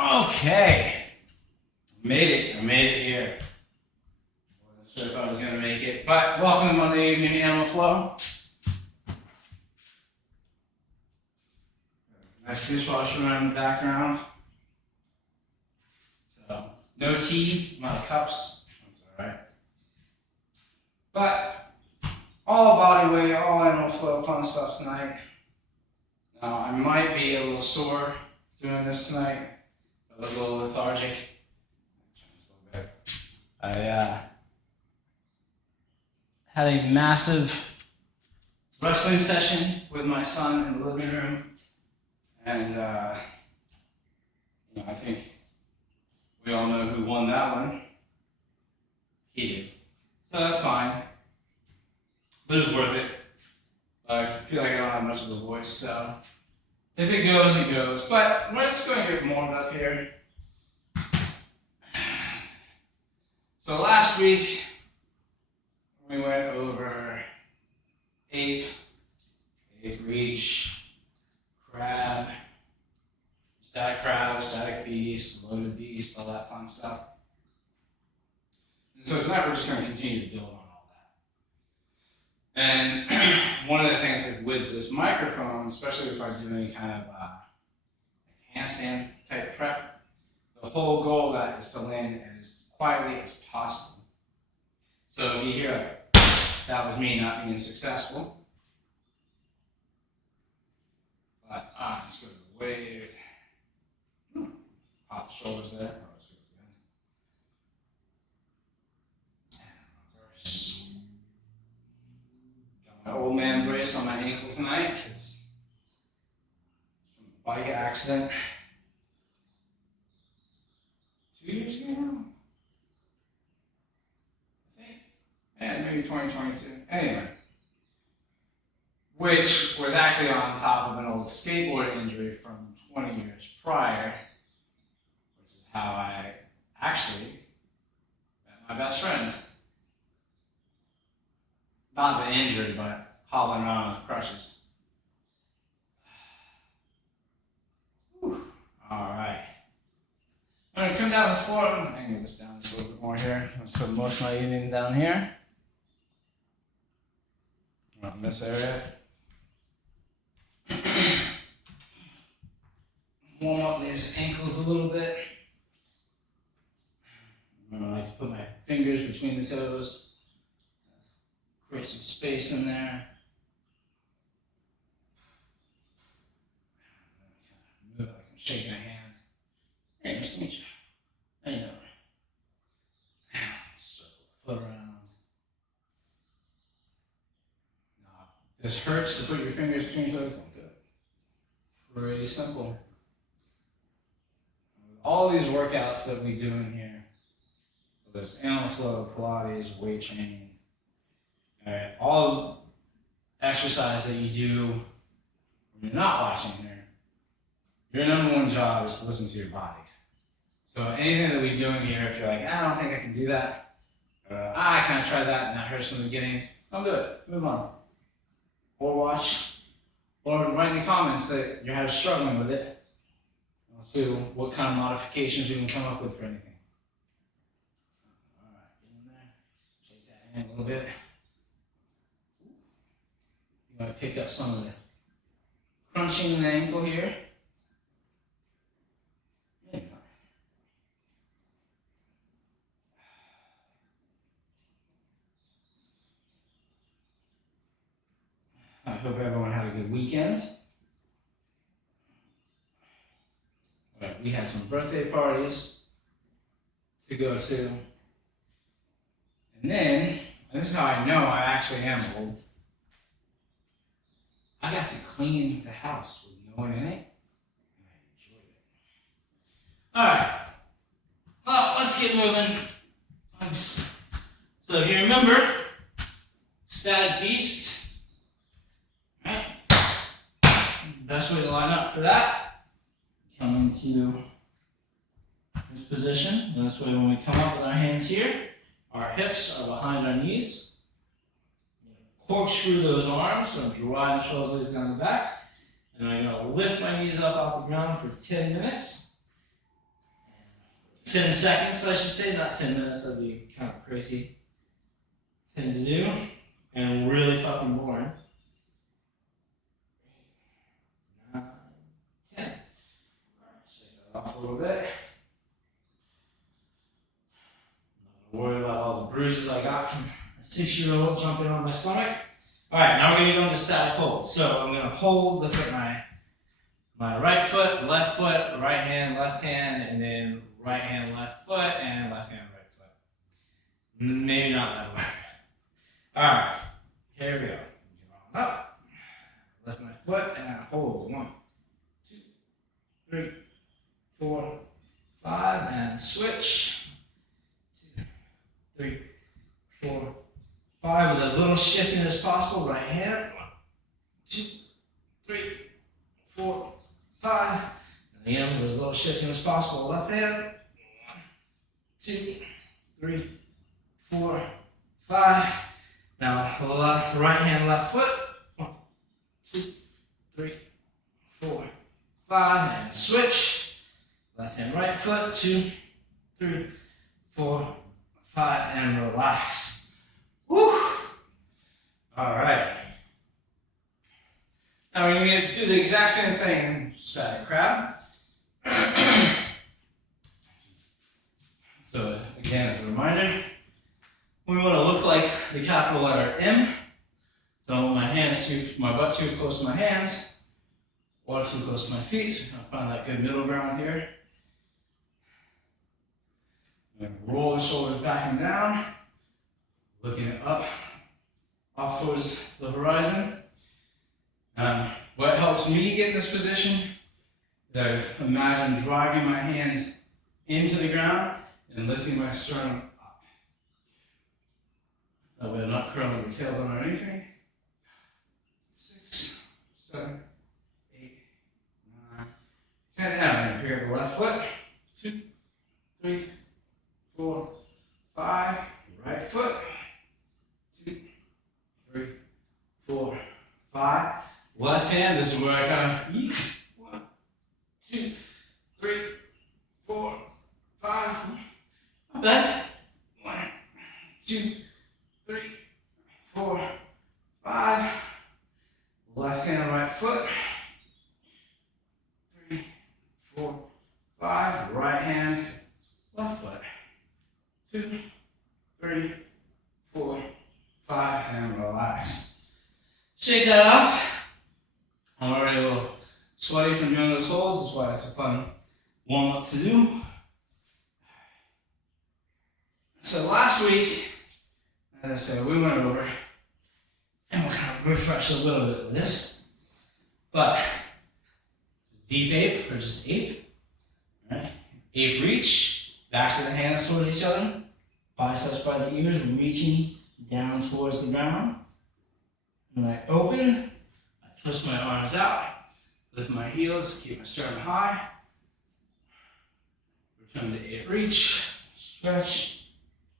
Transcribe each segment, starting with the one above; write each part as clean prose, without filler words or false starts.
Okay, I made it here. Wasn't sure if I was gonna make it, but welcome to Monday evening Animal Flow. Nice dishwasher around in the background. So, no tea, I'm out of cups, that's alright. But, all body weight, all Animal Flow fun stuff tonight. Now, I might be a little sore doing this tonight, a little lethargic. I had a massive wrestling session with my son in the living room, and I think we all know who won that one. He did. So that's fine. But it was worth it. But I feel like I don't have much of a voice, so if it goes, it goes. But we're just going to get warmed up here. So last week, we went over ape reach, crab, static beast, loaded beast, all that fun stuff. And so tonight we're just going to continue to build on all that. And one of the things with this microphone, especially if I do any kind of handstand type prep, the whole goal of that is to land as quietly as possible. So if you hear that was me not being successful. But let's go to the wave. Pop the shoulders there. Got my old man brace on my ankle tonight because from a bike accident 2 years ago now. And maybe 2022. Anyway, which was actually on top of an old skateboard injury from 20 years prior, which is how I actually met my best friend. Not the injury, but hobbling around on crutches. Whew. All right. I'm going to come down the floor. I'm going to move this down a little bit more here. Let's put most of my evening down here. In this area. Warm up these ankles a little bit. Remember, I like to put my fingers between the toes. Create some space in there. Move it like I'm shaking a hand. Hey, nice to meet you. How you doing? Circle the foot around. This hurts to put your fingers between your toes. Don't do it. Pretty simple. All these workouts that we do in here, whether it's Animal Flow, Pilates, weight training, all exercise that you do when you're not watching here, your number one job is to listen to your body. So anything that we do in here, if you're like, I don't think I can do that, I kind of tried that and that hurts from the beginning, don't do it. Move on. Or watch, or write in the comments that you're struggling with it. We'll see what kind of modifications we can come up with for anything. All right, get in there. Shake that hand a little bit. You might pick up some of the crunching in the ankle here. I hope everyone had a good weekend. Right, we had some birthday parties to go to. And then, and this is how I know I actually am old, I got to clean the house with no one in it, and I enjoyed it. Alright, well, let's get moving. So if you remember, static beast, right? Best way to line up for that, come into this position. This way when we come up with our hands here, our hips are behind our knees. Corkscrew those arms, so I'm driving the shoulders down the back. And I'm going to lift my knees up off the ground for 10 minutes. 10 seconds, I should say, not 10 minutes. That'd be kind of crazy thing to do and really fucking boring. 9, 10. All right, shake that off a little bit. Not worry about all the bruises I got from a 6-year-old jumping on my stomach. All right, now we're going to go into static hold. So I'm going to hold, lift up my right foot, left foot, right hand, left hand, and then right hand, left foot, and left hand, right foot. Maybe not that way. All right, here we go. Up, lift my foot, and I hold. 1, 2, 3, 4, 5, and switch. 2, 3, 4, 5, with as little shifting as possible. Right hand. 1, 2, 3, 4, 5. And again, with as little shifting as possible. Left hand. 1, 2, 3, 4, 5. Now, right hand, left foot. 1, 2, 3, 4, 5. And switch. Left hand, right foot. 2, 3, 4, 5. And relax. Woo! All right. Now we're going to do the exact same thing in static crab. So again, as a reminder, we want to look like the capital letter M. Don't want my butt too close to my hands, or too close to my feet. So I'm gonna find that good middle ground here. I'm gonna roll the shoulders back and down, looking up, off towards the horizon. What helps me get in this position is I imagine driving my hands into the ground and lifting my sternum up. That way I'm not curling the tailbone or anything. 6, 7, 8, 9, 10. And I'm going to pick up the left foot. 2, 3, 4, 5. Right foot. 2, 3, 4, 5. Left hand, this is where I kind of 1, 2, 3, 4, 5. Not bad. 1, 2, 3, 4, 5. Left hand, right foot. 3, 4, 5. Right hand, left foot. 2, 3, 4, 5. And relax. Shake that up. I'm already a little sweaty from doing those holds. That's why it's a fun warm-up to do. So last week, as I said, we went over, and we'll kind of refresh a little bit with this. But deep ape, or just ape. All right. Ape reach, backs of the hands towards each other, biceps by the ears, reaching down towards the ground. And I open. Twist my arms out, lift my heels, keep my sternum high. Return to ape reach, stretch,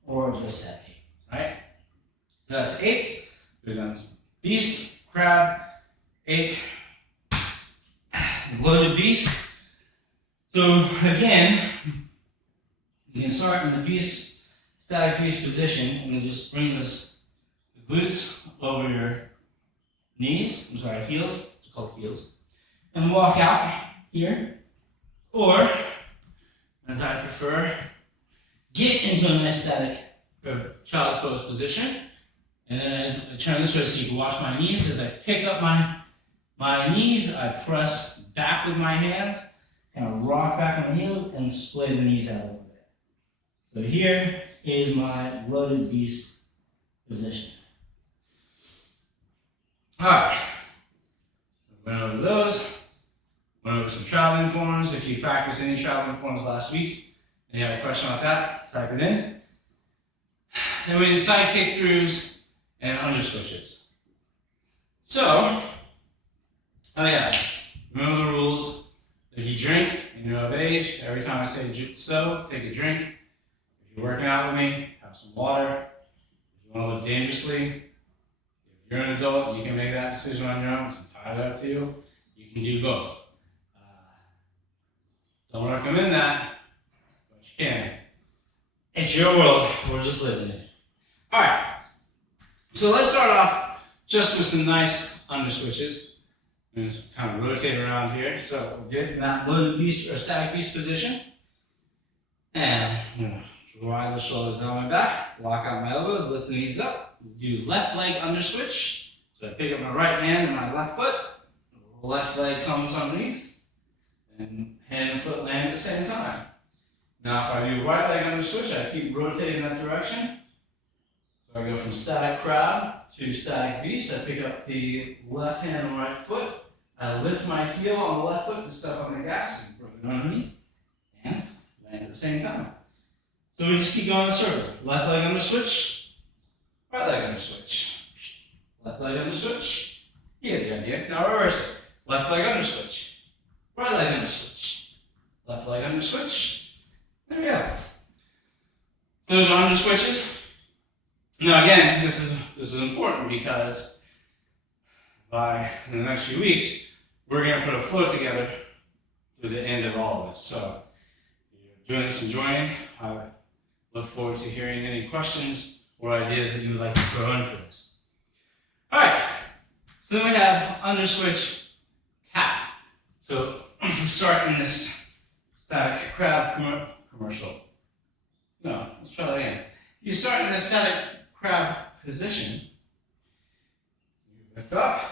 or just set ape, right? So that's ape. We've done beast, crab, ape, loaded beast. So again, you can start in the beast, static beast position, and then just bring the glutes over your knees, heels, it's called heels, and walk out here, or, as I prefer, get into a nice static child's pose position, and then I turn this way so you can watch my knees. As I pick up my knees, I press back with my hands, kind of rock back on the heels, and splay the knees out a little bit. So here is my loaded beast position. Alright, went over those, went over some traveling forms. If you practiced any traveling forms last week and you have a question about that, type it in. Then we did side kick throughs and under switches. So, oh yeah, remember the rules. If you drink and you're of age, every time I say so, take a drink. If you're working out with me, have some water. If you want to live dangerously, if you're an adult, you can make that decision on your own. It's entirely up to you. You can do both. Don't recommend that, but you can. It's your world. We're just living it. All right. So let's start off just with some nice under switches. And just kind of rotate around here. So we're getting that loaded beast or static beast position. And I'm going to drive the shoulders down my back, lock out my elbows, lift the knees up. Do left leg under switch. So I pick up my right hand and my left foot. Left leg comes underneath. And hand and foot land at the same time. Now if I do right leg under switch, I keep rotating that direction. So I go from static crab to static beast. I pick up the left hand and right foot. I lift my heel on the left foot to step on the gas and put it underneath. And land at the same time. So we just keep going in a circle. Left leg under switch, right leg under switch. Left leg under switch. You get the idea. Now reverse it. Left leg under switch, right leg under switch. Left leg under switch. There we go. Those are under switches. Now again, this is important because by in the next few weeks, we're going to put a flow together through the end of all of this. So if you're doing this and joining, I look forward to hearing any questions or ideas that you would like to throw in for this. All right, so then we have under switch tap. So start in this static crab commercial. No, let's try that again. You start in this static crab position. You lift up.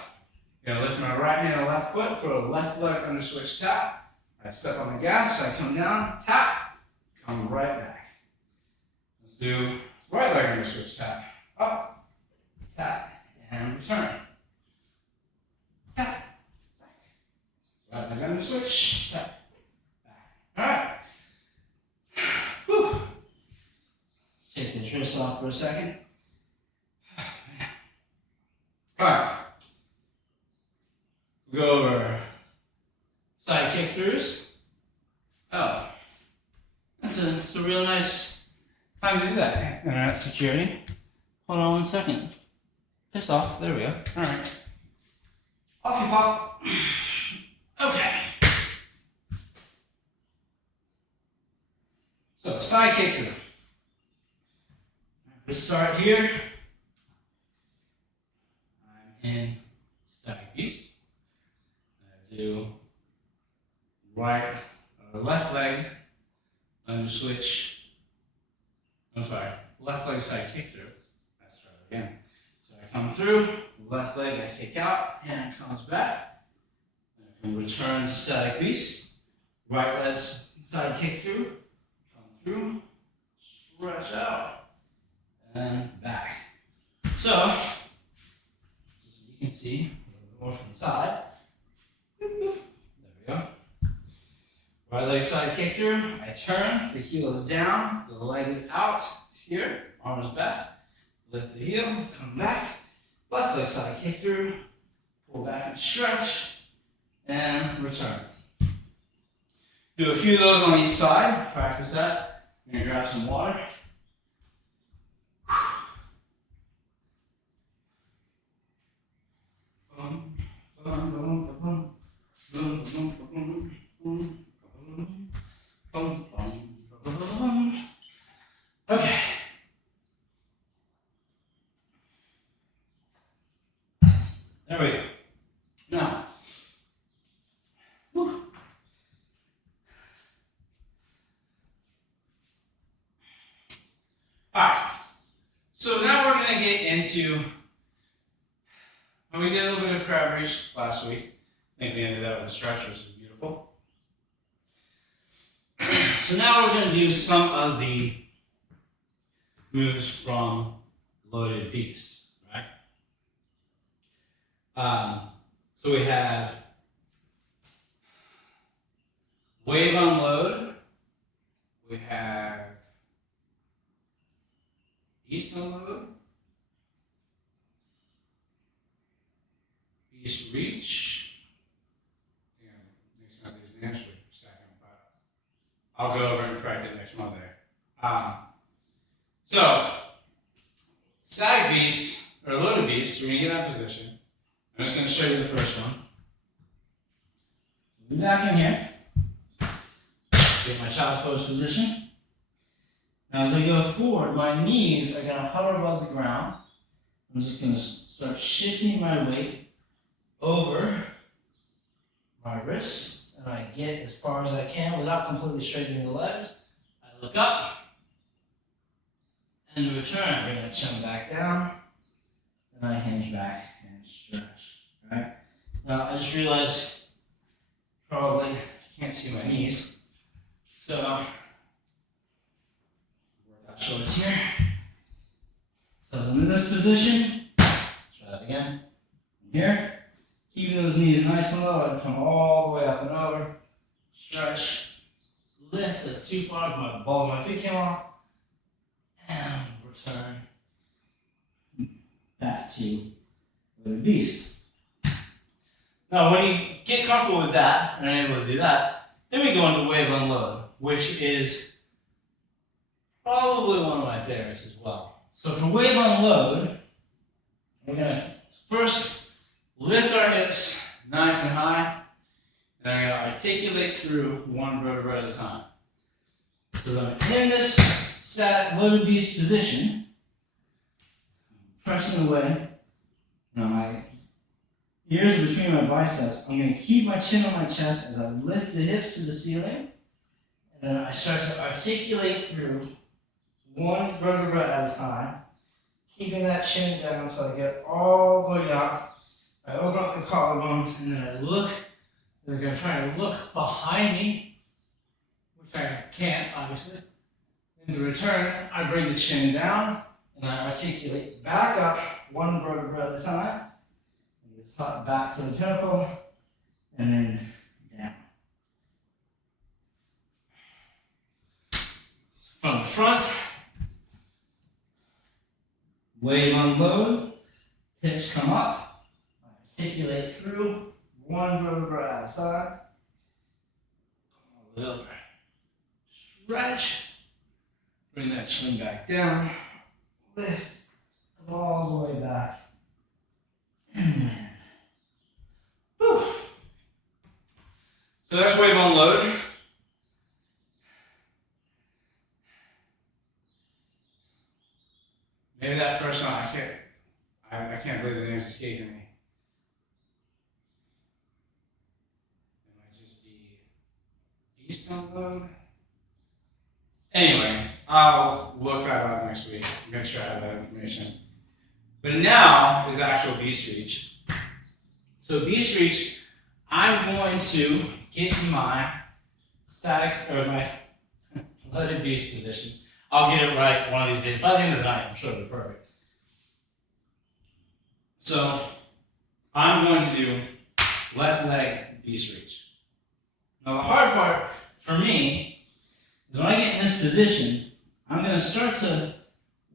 You're going to lift my right hand and left foot for a left leg under switch tap. I step on the gas, I come down, tap, come right back. Let's do right leg under switch tap. Up, tap, and return. Tap, back. Right leg under switch, tap, back. All right. Whew. Take the wrist off for a second. All right. Go over side kick throughs. Oh, that's a real nice time to do that. Internet security. Hold on 1 second. Piss off. There we go. All right. Off you pop. Okay. So side kick through. We start here. I'm in static beast. Do right or left leg under switch. I'm sorry, left leg side kick through. Let's try it again. So I come through, left leg I kick out, and it comes back. I can return to static beast. Right leg side kick through, come through, stretch out, and back. So, just so you can see, a little more from the side. There we go. Right leg side kick through. I turn, the heel is down, the leg is out here, arms back. Lift the heel, come back. Left leg side kick through, pull back and stretch, and return. Do a few of those on each side. Practice that. I'm going to grab some water. Okay. There we go. Now, whew. All right. So now we're going to get into, we did a little bit of crab reach last week. I think we ended up with a stretch, which is beautiful. So now we're going to do some of the moves from loaded beast, right? So we have wave unload. We have beast unload. Beast reach. Yeah, mixing up these names for a second, but I'll go over and correct it next Monday. So, static beast, or loaded beast, we're going to get that position. I'm just going to show you the first one. Back in here. Get my child's pose position. Now as I go forward, my knees are going to hover above the ground. I'm just going to start shifting my weight over my wrists, and I get as far as I can without completely straightening the legs. I look up, and in return, I bring that chin back down, and I hinge back and stretch. Right? Now I just realized probably you can't see my knees, so workout shorts here. So as I'm in this position, try that again. Here. Keeping those knees nice and low, I come all the way up and over. Stretch, lift, that's too far, my balls of my feet came off. And return back to the beast. Now when you get comfortable with that, and are able to do that, then we go into wave unload, which is probably one of my favorites as well. So for wave unload, we're gonna first lift our hips nice and high, and I'm going to articulate through one vertebra at a time. So I'm in this static loaded beast position, pressing away. Now my ears between my biceps. I'm going to keep my chin on my chest as I lift the hips to the ceiling, and then I start to articulate through one vertebra at a time, keeping that chin down until I get all the way up. I open up the collarbones, and then I look, and I'm going to try to look behind me, which I can't, obviously. In return, I bring the chin down, and I articulate back up, one vertebra at a time, and it's hot back to the pinnacle, and then down. From the front, wave unload, hips come up. Articulate through one vertebra at a time. Over. Stretch. Bring that chin back down. Lift. Come all the way back. And then. Whew. So that's wave unload. Maybe that first one, I can't believe the name's escaping me. Beast unload. Anyway, I'll look that up next week. I'm gonna try to have that information. But now is actual beast reach. So beast reach, I'm going to get in my static or my loaded beast position. I'll get it right one of these days. By the end of the night, I'm sure it'll be perfect. So I'm going to do left leg beast reach. Now the hard part for me is when I get in this position, I'm going to start to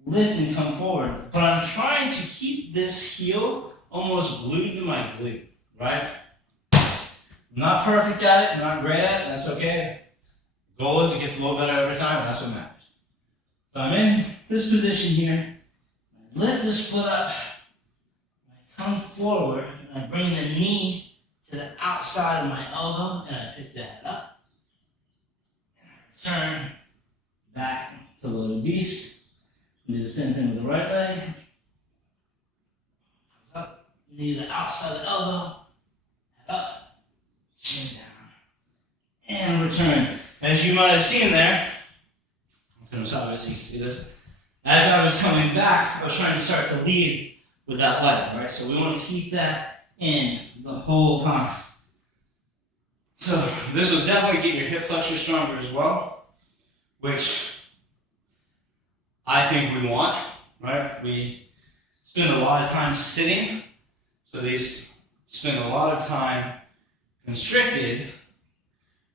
lift and come forward, but I'm trying to keep this heel almost glued to my glute, right? I'm not perfect at it, I'm not great at it, that's okay. The goal is it gets a little better every time, and that's what matters. So I'm in this position here, I lift this foot up, I come forward, and I bring the knee to the outside of my elbow, and I pick the head up. And I return back to loaded beast. And do the same thing with the right leg. Comes up, knee to the outside of the elbow, head up, chin down, and return. As you might have seen there, I'm sorry so you can see this. As I was coming back, I was trying to start to lead with that leg, right? So we want to keep that in the whole time. So this will definitely get your hip flexor stronger as well, which I think we want, right? We spend a lot of time sitting, so these spend a lot of time constricted,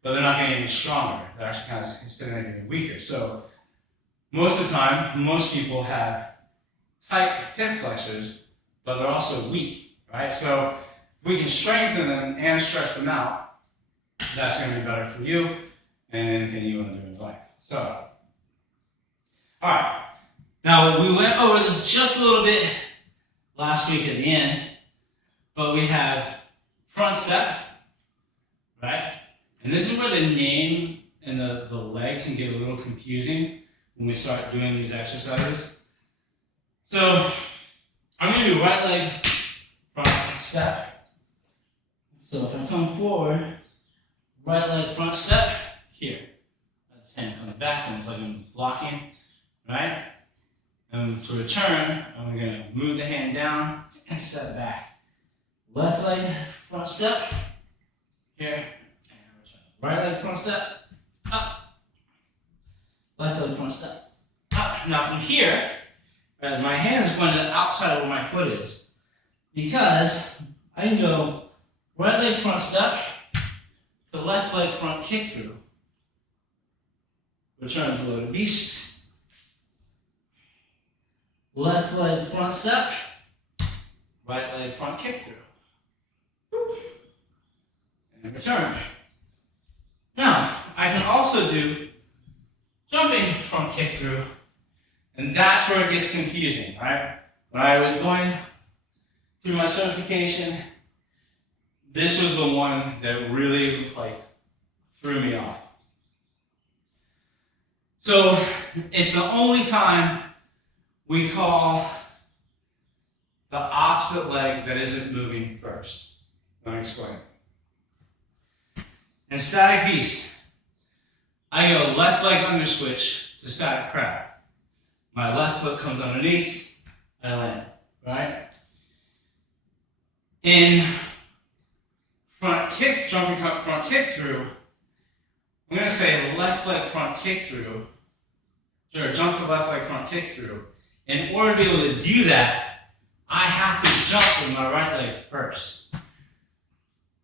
but they're not getting any stronger. They're actually kind of getting weaker. So most of the time, most people have tight hip flexors, but they're also weak, right? So if we can strengthen them and stretch them out, that's going to be better for you and anything you want to do in life. So, all right. Now, we went over this just a little bit last week at the end, but we have front step, right? And this is where the name and the leg can get a little confusing, when we start doing these exercises. So I'm going to do right leg front step. So if I come forward, right leg front step, here. That's hand comes back, and it's like I'm blocking, right? And to return, I'm going to move the hand down and step back. Left leg front step, here, and return. Right leg front step, up. Left leg front step, up. Now from here, my hand is going to the outside of where my foot is, because I can go right leg front step to left leg front kick through. Return to loaded beast. Left leg front step, right leg front kick through. And return. Now, I can also do jumping front kick through, and that's where it gets confusing, right? When I was going through my certification, this was the one that really threw me off. So it's the only time we call the opposite leg that isn't moving first. Let me explain. In static beast, I go left leg under switch to static crab. My left foot comes underneath, I land, right? In front kick, jumping front kick through, I'm going to say left leg front kick through, or jump to left leg front kick through. In order to be able to do that, I have to jump with my right leg first.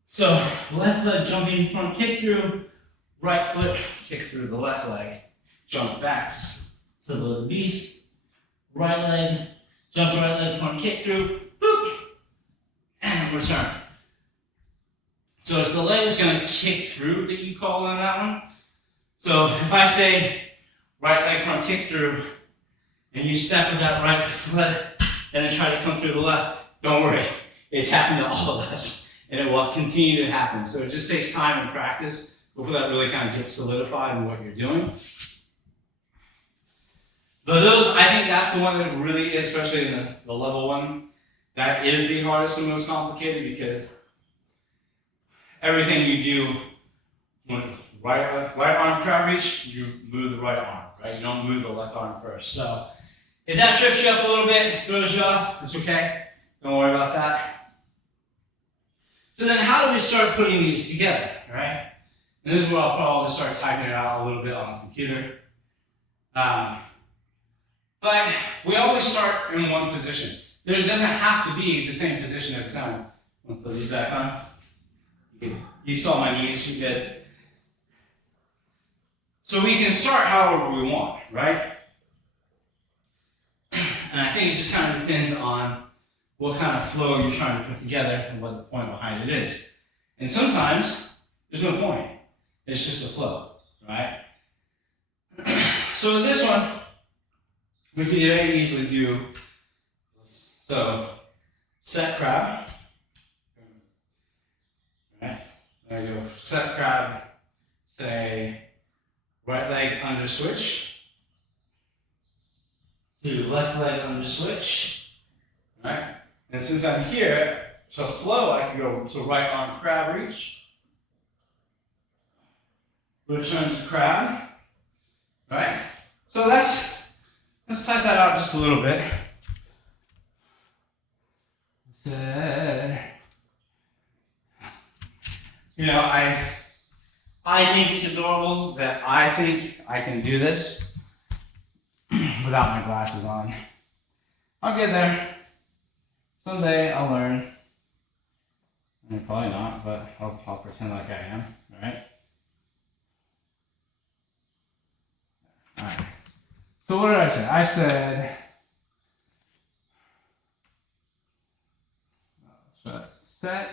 So left leg jumping front kick through, right foot kick through the left leg, jump back to the beast, right leg, jump right leg front kick through, boop, and return. So it's the leg that's going to kick through that you call on that one. So if I say right leg front kick through, and you step with that right foot, and then try to come through the left, don't worry, it's happened to all of us, and it will continue to happen. So it just takes time and practice before that really kind of gets solidified in what you're doing. But those, I think that's the one that really is, especially in the level one, that is the hardest and most complicated, because everything you do when right arm crab reach, you move the right arm, right? You don't move the left arm first. So if that trips you up a little bit, throws you off, it's okay. Don't worry about that. So then how do we start putting these together, right? And this is where I'll probably start typing it out a little bit on the computer. But we always start in one position. There doesn't have to be the same position every time. I'm gonna put these back on. You saw my knees, you good. So we can start however we want, right? And I think it just kind of depends on what kind of flow you're trying to put together and what the point behind it is. And sometimes there's no point. It's just a flow, right? So with this one, we can very easily do, so set crab, right? There you go, set crab, say right leg under switch, to left leg under switch, right? And since I'm here, so flow, I can go to right arm crab reach, return to crab, right? So let's type that out just a little bit. You know, I think it's adorable that I think I can do this without my glasses on. I'll get there. Someday I'll learn. Probably not, but I'll pretend like I am, alright? Alright. So what did I say? I said set.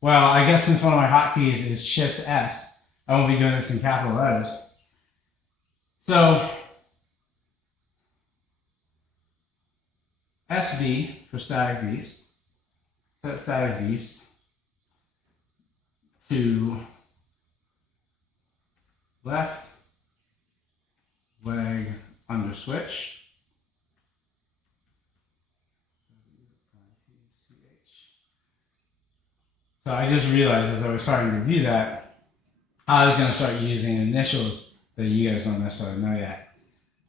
Well, I guess since one of my hotkeys is Shift S, I won't be doing this in capital letters. So SB for static beast. Set static beast to left leg under switch. So I just realized as I was starting to do that, I was going to start using initials that you guys don't necessarily know yet.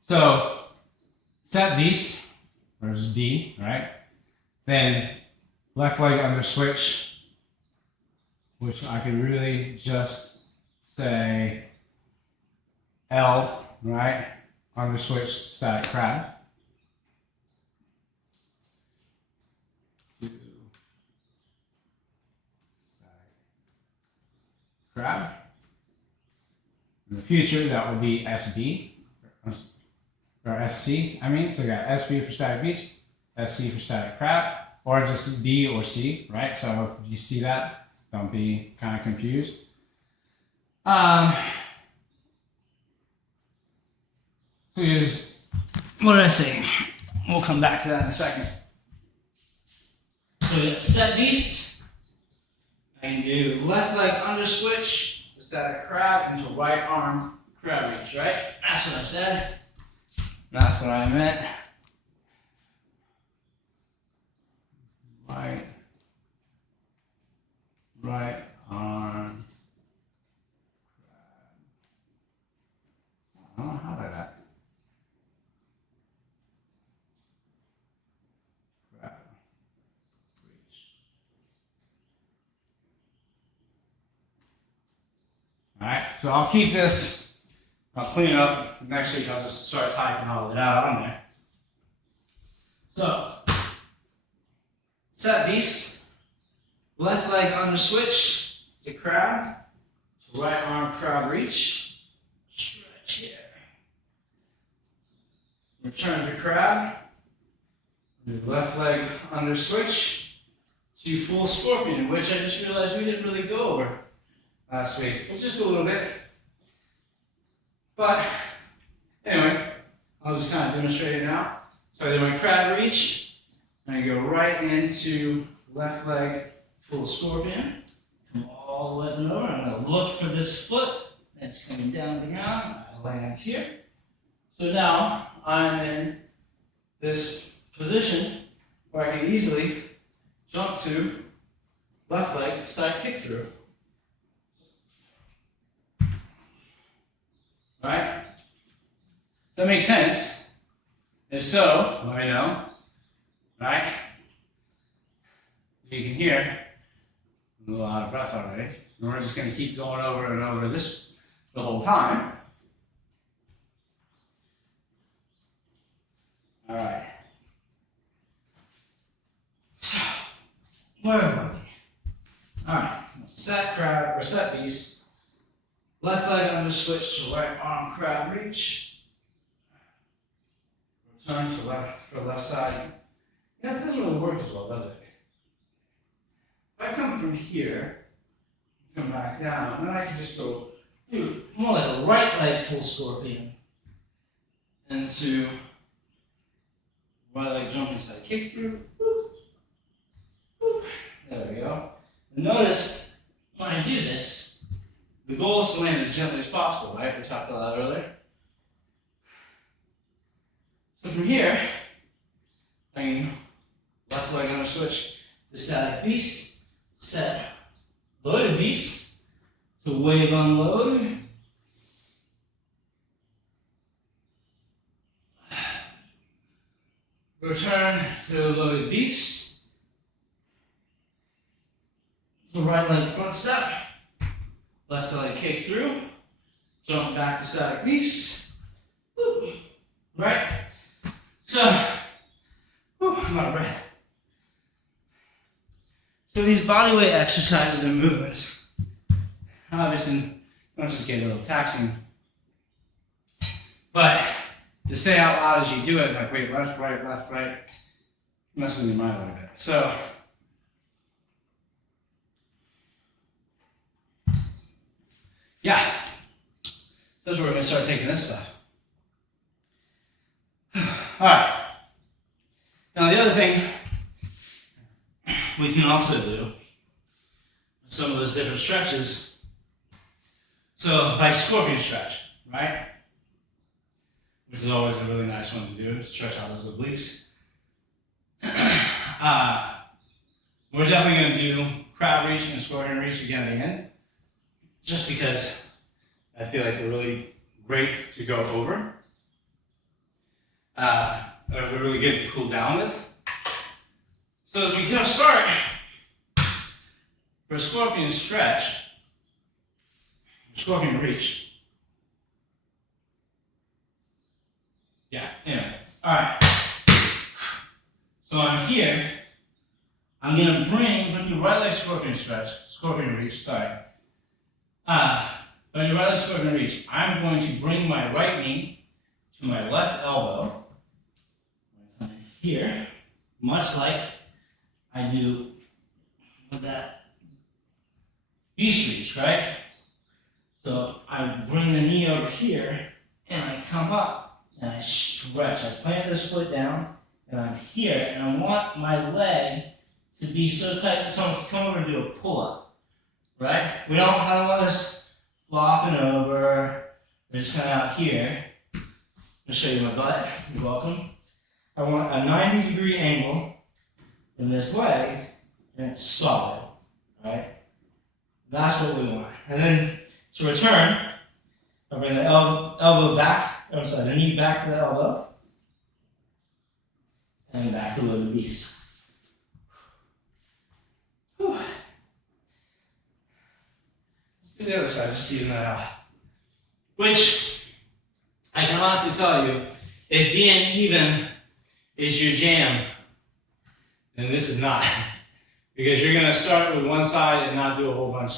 So set beast, or B, right? Then left leg under switch, which I could really just say L, right? Under switch, static crab. Crab. In the future, that will be SB, or SC, I mean. So we got SB for static beast, SC for static crab, or just B or C, right? So if you see that, don't be kind of confused. So here's, what did I say? We'll come back to that in a second. So we got set beast. I can do left leg under switch, the static crab, into right arm crab reach, right? That's what I said. That's what I meant. Right arm crab. I don't know how did that. Crab reach. Alright, so I'll keep this, I'll clean it up. Next week I'll just start typing all of it out on there. So, set beast, left leg under switch to crab, to right arm crab reach, stretch here. Return to crab, do left leg under switch to full scorpion, which I just realized we didn't really go over last week. It's just a little bit. But anyway, I'll just kind of demonstrate it now. So I do my crab reach, and I go right into left leg full scorpion. Come all the way over. I'm going to look for this foot that's coming down the ground. I land here. So now I'm in this position where I can easily jump to left leg side kick through. Right? Does that make sense? If so, let me know. Right? You can hear I'm a little out of breath already. And we're just going to keep going over and over this the whole time. All right. So, where are we? All right. Set crab or set beast. Left leg under switch to right arm crab reach. Return to left side. Yeah, this doesn't really work as well, does it? If I come from here, come back down, then I can just go more like a right leg full scorpion into right leg jump inside kick through. Boop, boop. There we go. And notice when I do this, the goal is to land as gently as possible, right? We talked about that earlier. So from here, I can left leg under switch to static beast, set loaded beast to wave unload. Return to loaded beast. The right leg front step. Left leg kick through, jump back to static beast, whoop, right? So, I'm out of breath. So these bodyweight exercises and movements, obviously, don't just get a little taxing, but to say out loud as you do it, like wait, left, right, messes with your mind a little bit. So, yeah, that's where we're going to start taking this stuff. All right. Now the other thing we can also do some of those different stretches. So like scorpion stretch, right? Which is always a really nice one to do, stretch out those obliques. We're definitely going to do crab reach and scorpion reach again at the end, just because I feel like they're really great to go over. They're really good to cool down with. So as we kind of start, for a scorpion stretch, scorpion reach. Yeah, anyway. Alright. So I'm here. I'm going to bring, from your right leg scorpion stretch, scorpion reach, sorry. From your right leg scorpion reach, I'm going to bring my right knee to my left elbow. Here, much like I do with that beast reach, right? So I bring the knee over here, and I come up, and I stretch. I plant this foot down, and I'm here, and I want my leg to be so tight that someone can come over and do a pull-up, right? I don't want this flopping over. We're just kind of out here. I'll show you my butt. You're welcome. I want a 90-degree angle in this leg, and it's solid, right? That's what we want. And then to return, I bring the elbow back, the knee back to the elbow, and back to loaded beast. Whew. Let's do the other side, just even that out. Which, I can honestly tell you, if being even is your jam, then this is not. Because you're going to start with one side and not do a whole bunch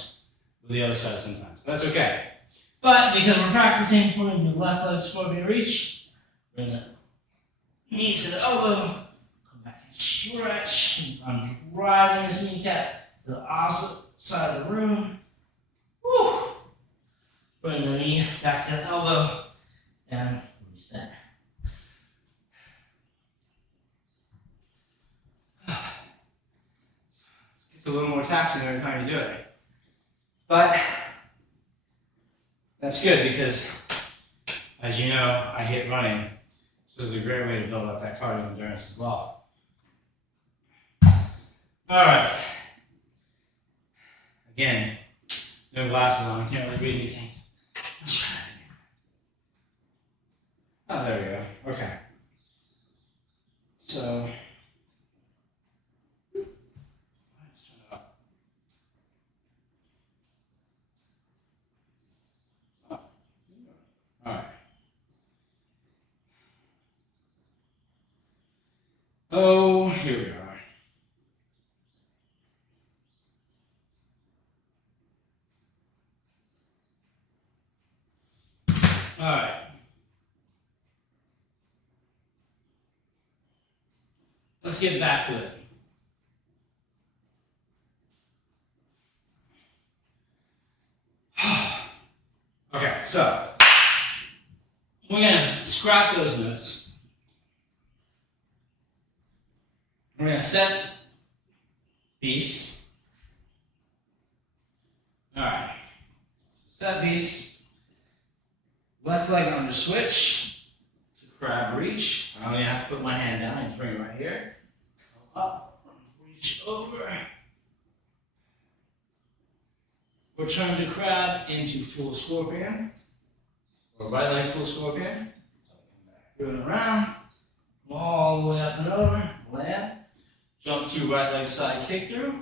with the other side sometimes. That's okay. But because we're practicing, we're going to do left leg scorpion reach. Bring the knee to the elbow. Come back and stretch. I'm driving this kneecap to the opposite side of the room. Woo! Bring the knee back to the elbow. And reset. It's a little more taxing every time you do it. But that's good because, as you know, I hate running. So this is a great way to build up that cardio endurance as well. All right. Again, no glasses on, can't really read anything. Let's try it again. Oh, there we go. Okay. So, alright. Oh, here we are. Alright. Let's get back to it. Okay, so we're gonna scrap those notes. We're gonna set beast. Alright. Set beast. Left leg under switch to crab reach. I only have to put my hand down and bring it right here. Go up, reach over. Return to crab into full scorpion. Or right leg full scorpion. Turn it around. All the way up and over. Land. Jump through right leg side kick through.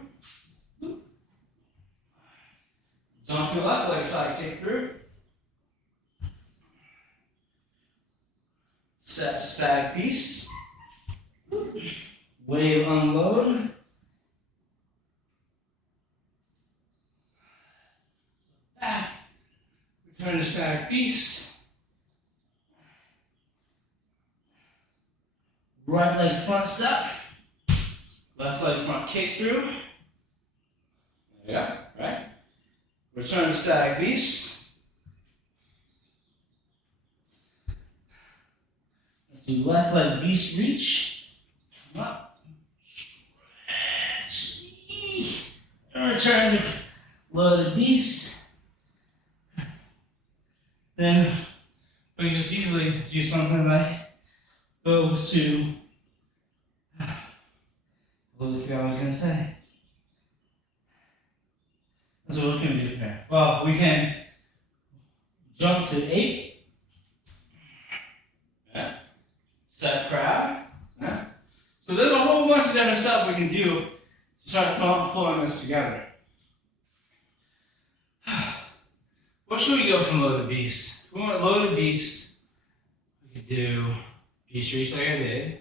Jump through left leg side kick through. Set stag beast. Wave unload. Back. Return to stag beast. Right leg front step. Left leg front kick through. There you go, right? Return to stag beast. Let's do left leg beast reach. Come up. Stretch. And return to loaded beast. then we can just easily do something like go to, I literally forgot what I was going to say. So what can we do from here? Well, we can jump to 8. Yeah. Set crab. Yeah. So there's a whole bunch of different stuff we can do to start flowing this together. What should we go from low to beast? If we want low to beast, we could do beast reach like I did.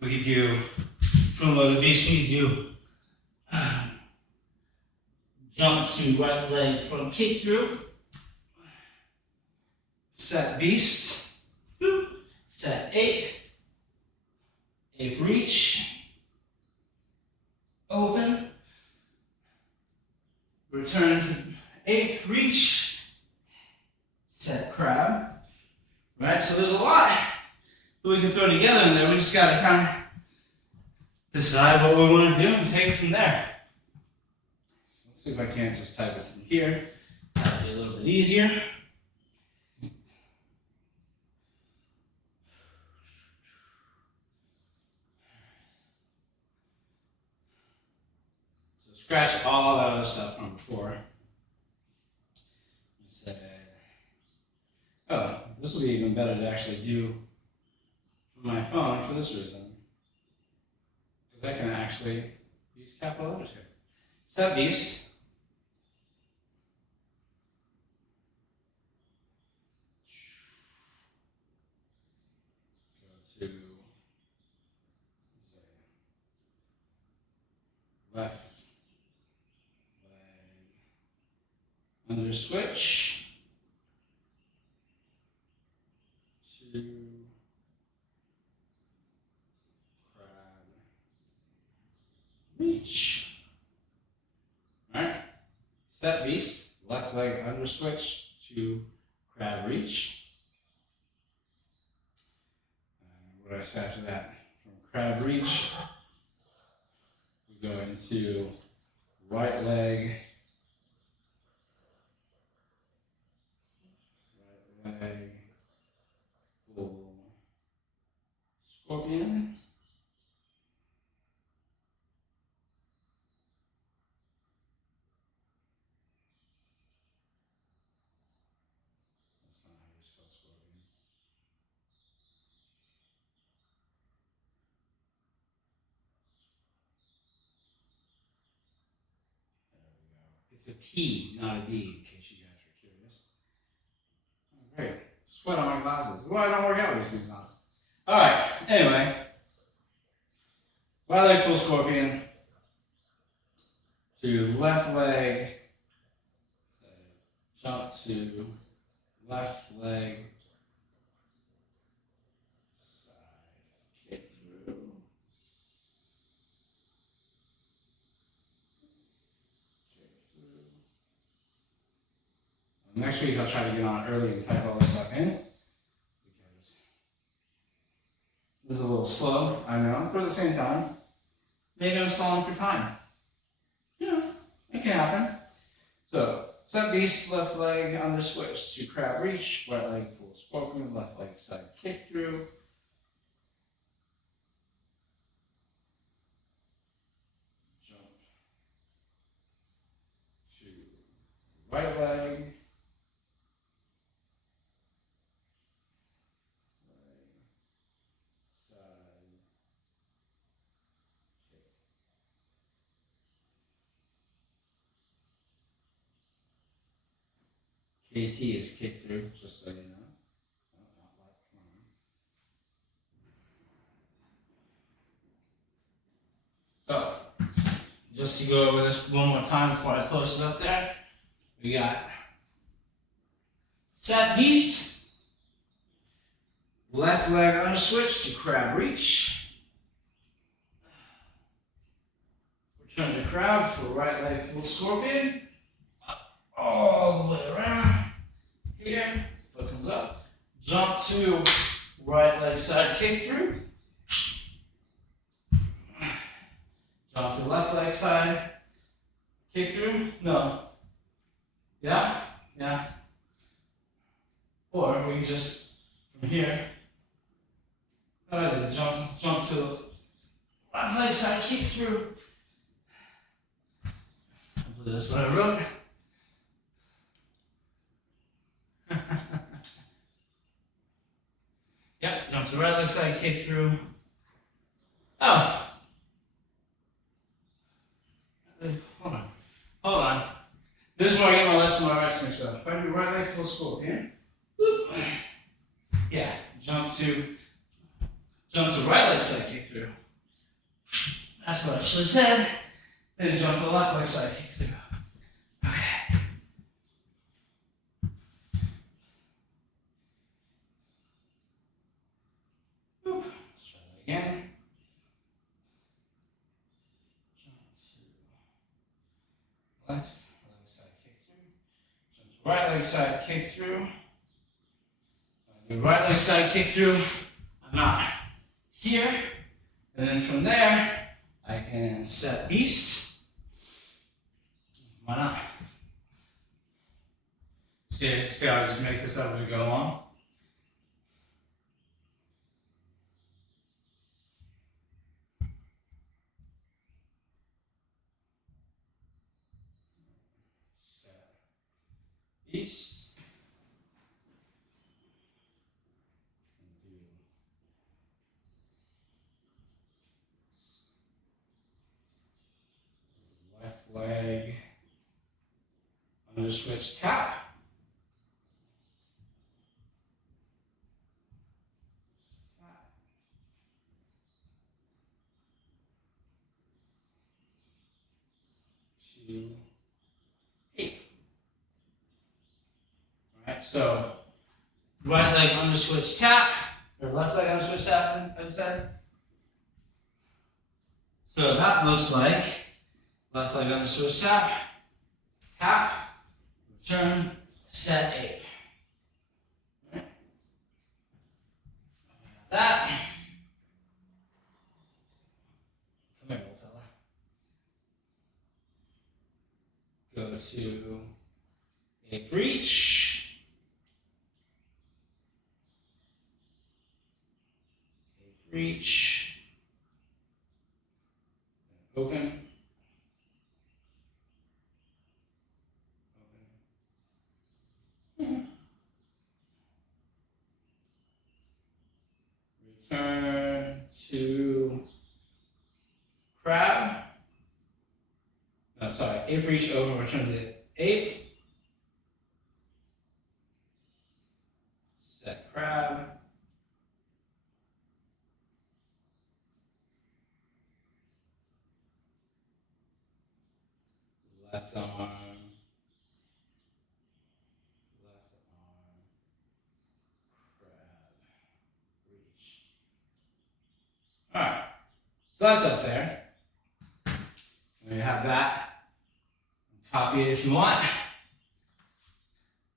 We could do from low to beast, we could do jump to right leg from kick through. Set beast. Set ape. Ape reach. Open. Return to ape reach. Set crab. Right? So there's a lot that we can throw together in there. We just gotta kind of decide what we want to do and take it from there. Let's see if I can't just type it from here. That'll be a little bit easier. So scratch all that other stuff from before. Say, oh, this will be even better to actually do from my phone for this reason. Because I can actually use capital letters here. Set beast. Go to left leg under switch to crab reach. Alright. Set beast, left leg under switch to crab reach. And what do I say after that? From crab reach, we go into right leg, full scorpion. That's not how you spell scorpion. It's a P, not a B, in case you guys are curious. Oh, great. Sweat on my glasses. Why don't work out with these things now? Alright, anyway. Right leg full scorpion. To left leg. Jump to left leg. Side kick through. Next week I'll try to get on early and type all this stuff in, because this is a little slow, I know, but at the same time, maybe I'm stalling for time. You know, it can happen. So, set beast, left leg under switch to crab reach, right leg full scorpion, left leg side kick through. Jump to right leg. KT is kick through, just so you know. So, just to go over this one more time before I post it up there, we got set beast, left leg under switch to crab reach, return to crab for right leg full scorpion, all the way around here, foot comes up, jump to right leg side kick through, jump to left leg side kick through, no, yeah, Yeah? Or we can just, from here, jump to the left leg side, kick through. That's what I wrote. Yep, jump to the right leg side, kick through. Oh. Hold on. Hold on. This is where I get my left and my right mixed up. If I do right leg full scorpion, yeah, jump to right leg side, kick through. That's what I should have said. Then jump to the left leg side, kick through. Okay. Let's try that again. Left leg side, kick through. Jump to right leg side, kick through. Do right leg side, kick through. I'm not here. And then from there, I can set beast. Why not? See how I just make this up as we go along? Set beast. Left leg. Under switch tap. To 8. Alright, so right leg under switch tap, or left leg under switch tap instead. So that looks like left leg under switch tap, tap, return, set 8. Right. That. Come here, little fella. Go to a breach. A breach. Open. Open. Return to crab. No, sorry, ape reach open, return to the ape. Set crab. Left arm. Left arm. Crab. Reach. Alright. So that's up there. We have that. Copy it if you want.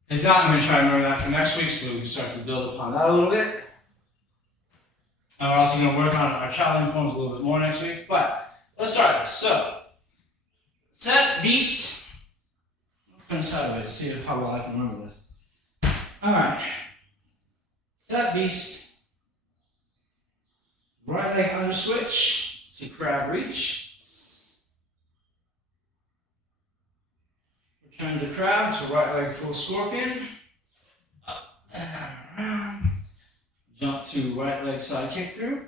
If not, I'm going to try to remember that for next week so we can start to build upon that a little bit. And we're also going to work on our traveling forms a little bit more next week. But let's start this. So, set beast. Turn sideways, see how well I can remember this. Alright. Set beast. Right leg under switch to crab reach. Return to crab to right leg full scorpion. Up and around. Jump to right leg side kick through.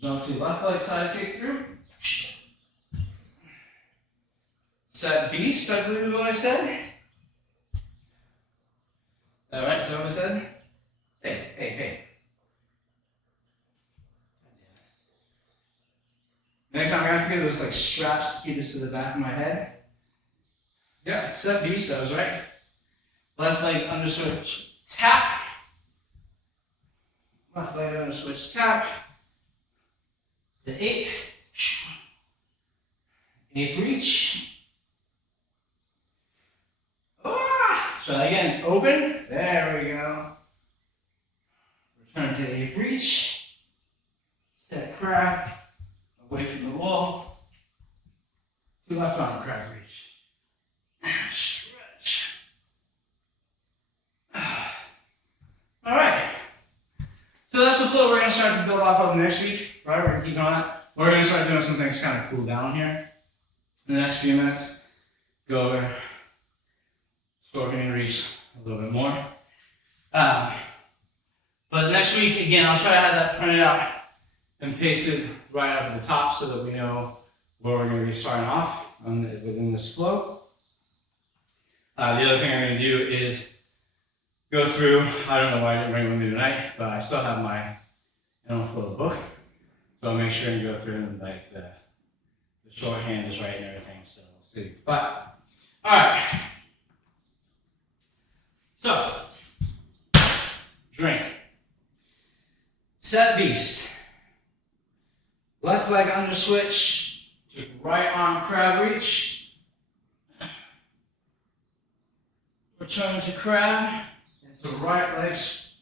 Jump to left leg side kick through. Set beast, I believe is what I said. Alright, is that what I said? Hey. Next time I have to get those like straps to keep this to the back of my head. Yeah, set beast, that was right. Left leg under switch tap. Left leg under switch tap. The 8. 8 reach. So again, open. There we go. Return to 8 reach. Set crab. Away from the wall. To left arm crab reach. Stretch. flow we're gonna start to build off of next week, right? We're gonna keep on it. We're gonna start doing some things kind of cool down here in the next few minutes. Go over scorpion reach a little bit more. But next week, again, I'll try to have that printed out and pasted right up at the top so that we know where we're going to be starting off within this flow. The other thing I'm going to do is go through, I don't know why I didn't bring it with me tonight, but I still have my Animal Flow book. So I'll make sure and go through and like the shorthand is right and everything, so we'll see. But, alright. So, drink. Set beast. Left leg under switch to right arm crab reach. Return to crab. Into right leg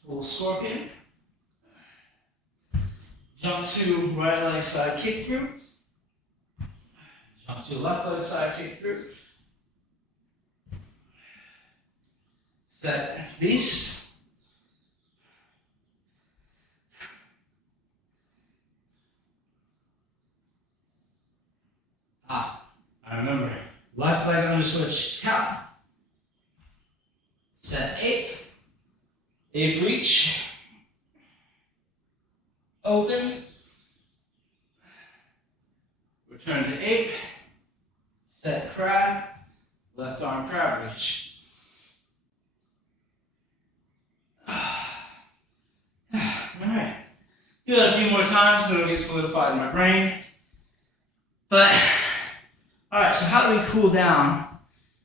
full scorpion. Jump to right leg side kick through. Jump to left leg side kick through. Set beast. I remember. Left leg under switch, tap. Set ape. Ape reach. Open. Return to ape. Set crab. Left arm crab reach. Alright. Do that a few more times, then it'll get solidified in my brain. But alright, so how do we cool down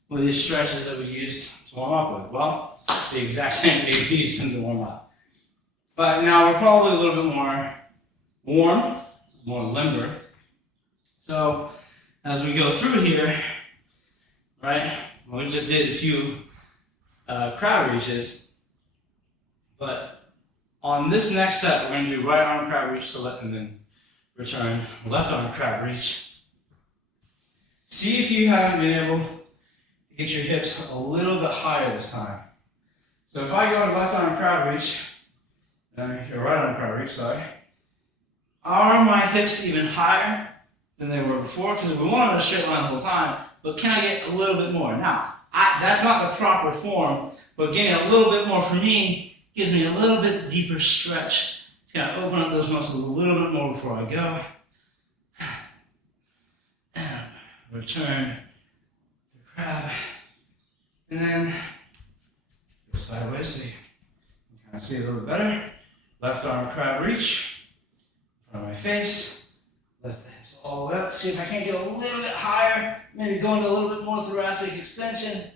with these stretches that we used to warm up with? Well, the exact same thing we used them to warm up. But now we're probably a little bit more warm, more limber. So as we go through here, right, well, we just did a few crab reaches, but on this next set, we're going to do right arm crab reach and then return left arm crab reach. See if you haven't been able to get your hips a little bit higher this time. So if I go to left arm crab reach, or right arm crab reach, sorry, are my hips even higher than they were before? Because we wanted a straight line the whole time, but can I get a little bit more? Now, that's not the proper form, but getting a little bit more for me gives me a little bit deeper stretch. Kind of open up those muscles a little bit more before I go. And return to crab. And then go sideways so you can kind of see it a little bit better. Left arm crab reach in front of my face. Lift the hips all the way up. See if I can't get a little bit higher. Maybe go into a little bit more thoracic extension.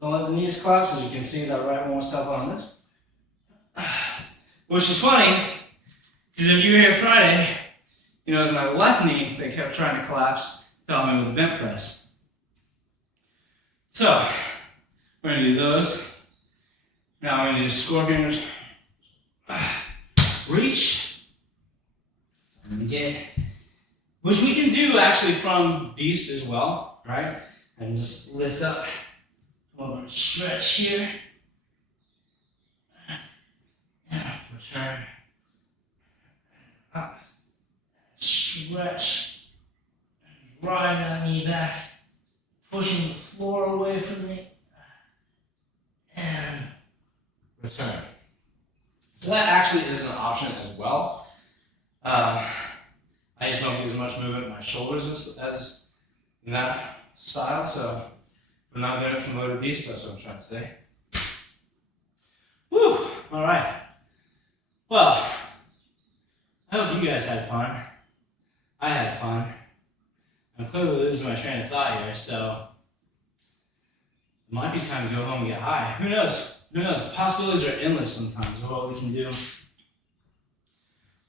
Don't let the knees collapse, as you can see that right one will step on this. Which is funny, because if you were here Friday, you know, my left knee, they kept trying to collapse, fell me with a bent press. So, we're going to do those. Now we're going to do scorpion reach. And again, which we can do actually from beast as well, right? And just lift up, over and stretch here. And return. Up. Stretch. Ride that knee back. Pushing the floor away from me. And return. So that actually is an option as well. I just don't do as much movement in my shoulders as in that style, so if I'm not doing it from low to beast, that's what I'm trying to say. Woo! Alright. Well, I hope you guys had fun. I had fun. I'm clearly losing my train of thought here, so it might be time to go home and get high. Who knows? Who knows? The possibilities are endless sometimes of what we can do.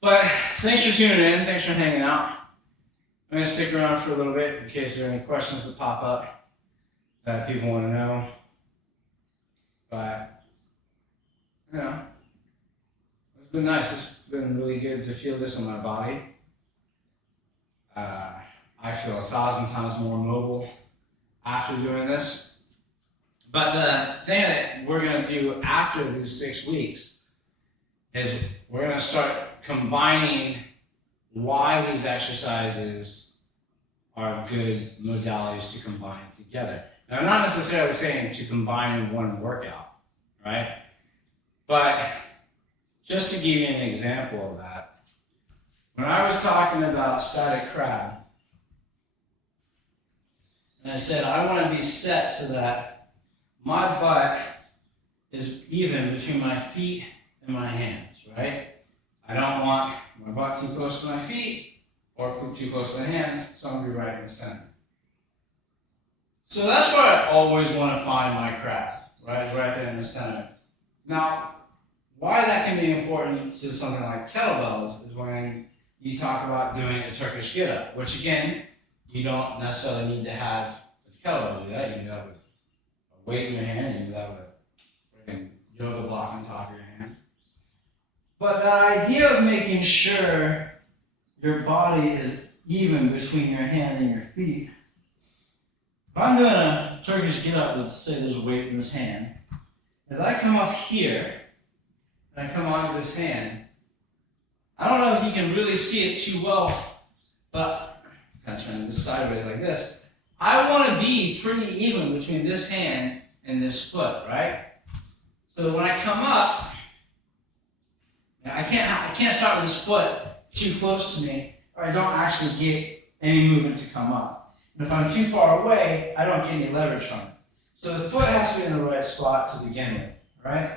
But thanks for tuning in. Thanks for hanging out. I'm going to stick around for a little bit in case there are any questions that pop up that people want to know. But, you know, it's been nice. It's been really good to feel this in my body. I feel 1,000 times more mobile after doing this. But the thing that we're going to do after these 6 weeks is we're going to start combining why these exercises are good modalities to combine together. Now, I'm not necessarily saying to combine in one workout, right? But just to give you an example of that, when I was talking about static crab, and I said I want to be set so that my butt is even between my feet and my hands, right? I don't want my butt too close to my feet or too close to the hands, so I'm going to be right in the center. So that's where I always want to find my crab, right there in the center. Now, why that can be important to something like kettlebells is when you talk about doing a Turkish get-up, which again, you don't necessarily need to have a kettlebell to do that. You can do that with a weight in your hand, you can do that with a freaking yoga block on top of your hand. But the idea of making sure your body is even between your hand and your feet. If I'm doing a Turkish get-up with, say, there's a weight in this hand, as I come up here, and I come onto this hand, I don't know if you can really see it too well, but I'm kind of turning this sideways like this. I want to be pretty even between this hand and this foot, right? So when I come up, I can't start with this foot too close to me, or I don't actually get any movement to come up. And if I'm too far away, I don't get any leverage from it. So the foot has to be in the right spot to begin with, right?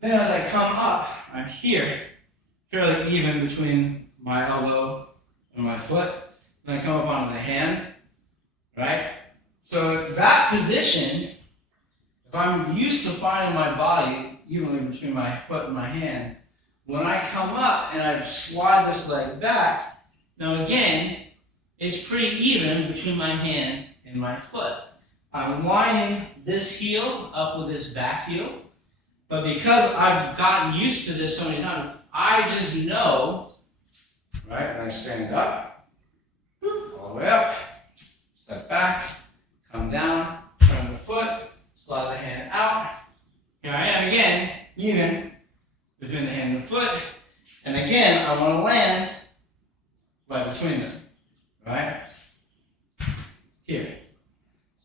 Then as I come up, I'm here, fairly even between my elbow and my foot. Then I come up onto the hand, right? So that position, if I'm used to finding my body evenly between my foot and my hand, when I come up and I slide this leg back, now again, it's pretty even between my hand and my foot. I'm lining this heel up with this back heel, but because I've gotten used to this so many times, I just know, right, and I stand up, all the way up, step back, come down, turn the foot, slide the hand out. Here I am again, even between the hand and the foot. And again, I want to land right between them, right? Here.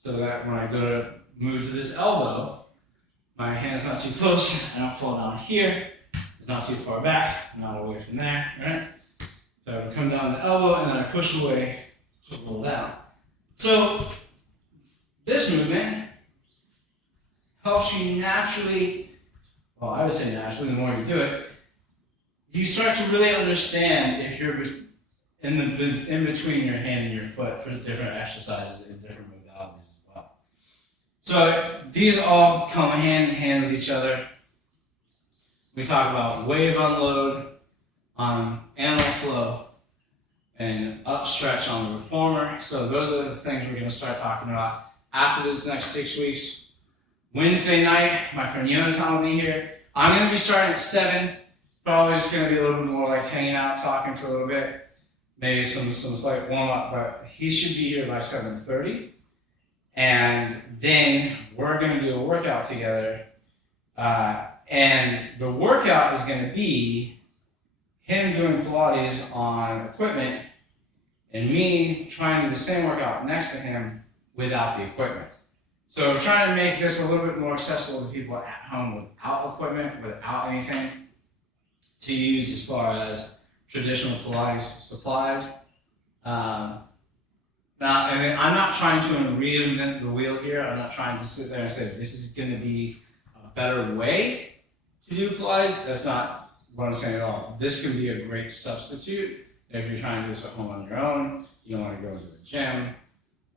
So that when I go to move to this elbow, my hand's not too close, I don't fall down here, it's not too far back, I'm not away from there, right? So I come down the elbow and then I push away to roll down. So this movement helps you naturally, well, I would say naturally, the more you do it, you start to really understand if you're in between your hand and your foot for different exercises and different modalities as well. So these all come hand in hand with each other. We talk about wave unload on animal flow and up stretch on the reformer. So those are the things we're going to start talking about after this next 6 weeks. Wednesday night, my friend Yonatan will be here. I'm going to be starting at 7. Probably just going to be a little bit more like hanging out, talking for a little bit. Maybe some slight warm-up, but he should be here by 7:30. And then we're going to do a workout together. And the workout is going to be him doing Pilates on equipment and me trying to do the same workout next to him without the equipment. So I'm trying to make this a little bit more accessible to people at home without equipment, without anything to use as far as traditional Pilates supplies. Now, I mean, I'm not trying to reinvent the wheel here. I'm not trying to sit there and say this is going to be a better way to do Pilates. That's not what I'm saying at all. This can be a great substitute if you're trying to do this at home on your own. You don't want to go to a gym.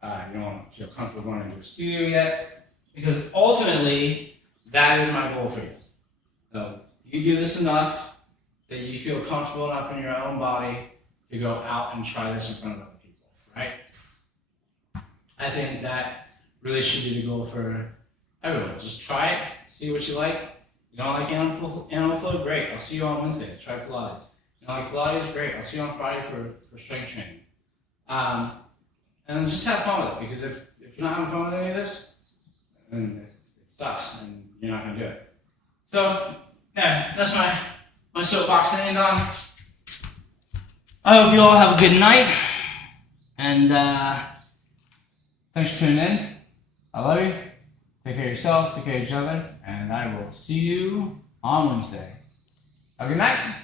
You don't feel comfortable going into a studio yet. Because ultimately, that is my goal for you. So you do this enough that you feel comfortable enough in your own body to go out and try this in front of other people, right? I think that really should be the goal for everyone. Just try it, see what you like. You don't like animal flow? Great, I'll see you on Wednesday. Try Pilates. You don't like Pilates? Great, I'll see you on Friday for strength training. And just have fun with it, because if you're not having fun with any of this, then it sucks and you're not going to do it. So, yeah, that's my My soapbox to end on. I hope you all have a good night. And thanks for tuning in. I love you. Take care of yourselves, take care of each other, and I will see you on Wednesday. Have a good night.